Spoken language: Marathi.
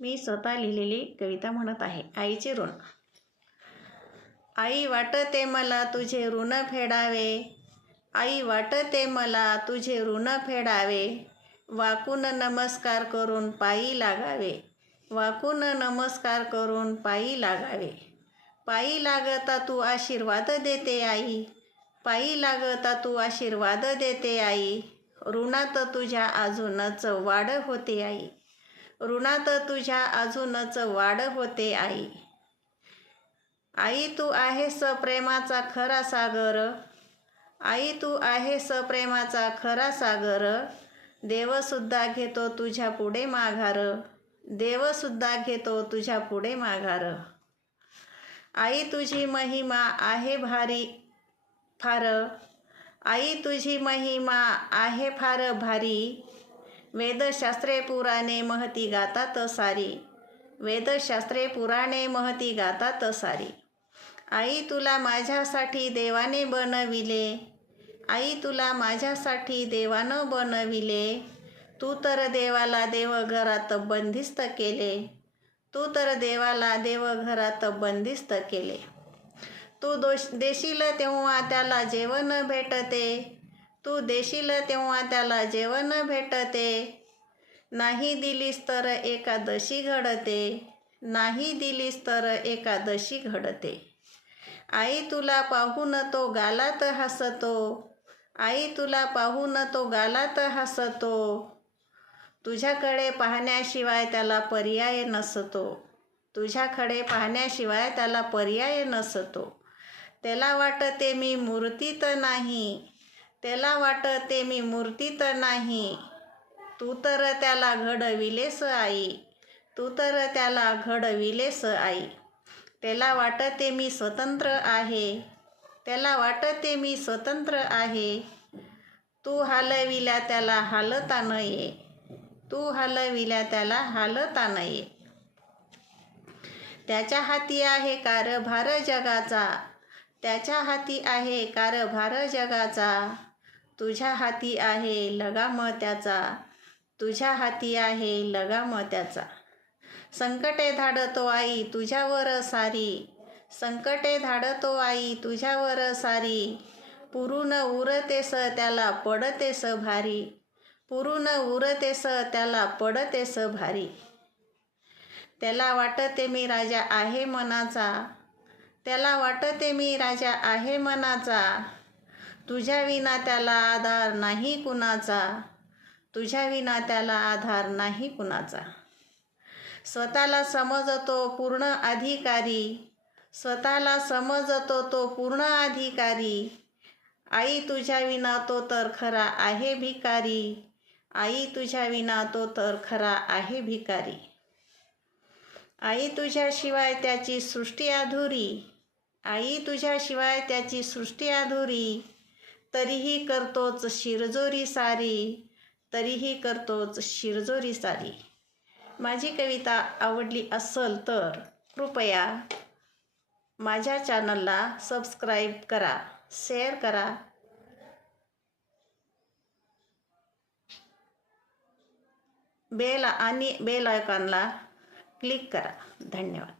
मी स्वतः लिहिलेली कविता म्हणत आहे आईचे ऋण. आई वाटते मला तुझे ऋण फेडावे. आई वाटते मला तुझे ऋण फेडावे. वाकून नमस्कार करून पायी लागावे. वाकून नमस्कार करून पायी लागावे. पायी लागता तू आशीर्वाद देते आई. पायी लागता तू आशीर्वाद देते आई. ऋणात तुझ्या अजूनच वाढ होते आई. ऋणात तुझ्या अजूनच वाढ होते आई. आई तू आहेस प्रेमाचा खरा सागर. आई तू आहेस प्रेमाचा खरा सागर. देवसुद्धा घेतो तुझ्या पुढे माघार. देवसुद्धा घेतो तुझ्या पुढे माघार. आई तुझी महिमा आहे भारी फार. आई तुझी महिमा आहे फार भारी. वेदशास्त्रे पुराणे महती गातात सारी. वेदशास्त्रे पुराणे महती गातात सारी. आई तुला माझ्यासाठी देवाने बनविले. आई तुला माझ्यासाठी देवानं बनविले. तू तर देवाला देवघरात बंदिस्त केले. तू तर देवाला देवघरात बंदिस्त केले. तू दोष देशील तेव्हा त्याला जेवण भेटते. तू देशील तेव्हा त्याला जेवण भेटते. नाही दिलीस तर एकादशी घडते. नाही दिलीस तर एकादशी घडते. आई तुला पाहून तो गालात हसतो. आई तुला पाहून तो गालात हसतो. तुझ्याकडे पाहण्याशिवाय त्याला पर्याय नसतो. तुझ्याकडे पाहण्याशिवाय त्याला पर्याय नसतो. त्याला वाटते मी मूर्तीत नाही. त्याला वाटते मी मूर्ती तर नाही. तू तर त्याला घडविलेस आई. तू तर त्याला घडविलेस आई. त्याला वाटते मी स्वतंत्र आहे. त्याला वाटते मी स्वतंत्र आहे. तू हलविल्या त्याला हालता न ये तू हलविल्या त्याला हालता न ये त्याच्या हाती आहे कारभार जगाचा. त्याच्या हाती आहे कारभार जगाचा. तुझ्या हाती आहे लगाम त्याचा. तुझ्या हाती आहे लगाम त्याचा. संकटे धाडतो आई तुझ्यावर सारी. संकटे धाडतो आई तुझ्यावर सारी. पुरून उरतेस त्याला पडतेस भारी. पुरून उरतेस त्याला पडतेस भारी. त्याला वाटते मी राजा आहे मनाचा. त्याला वाटते मी राजा आहे मनाचा. तुझ्या विना त्याला आधार नाही कुणाचा. तुझ्या विना त्याला आधार नाही कुणाचा. स्वतःला समजतो पूर्ण अधिकारी. स्वतःला समजतो तो पूर्ण अधिकारी. आई तुझ्या विना तो तर खरा आहे भिकारी. आई तुझ्या विना तो तर खरा आहे भिकारी. आई तुझ्याशिवाय त्याची सृष्टी अधुरी. आई तुझ्याशिवाय त्याची सृष्टी अधुरी. तरीही करतोच शिरजोरी सारी तरीही करतोच शिरजोरी सारी. माझी कविता आवडली असेल तर कृपया माझ्या चॅनलला सबस्क्राईब करा शेअर करा. बेल आणि बेल आयकॉनला क्लिक करा. धन्यवाद.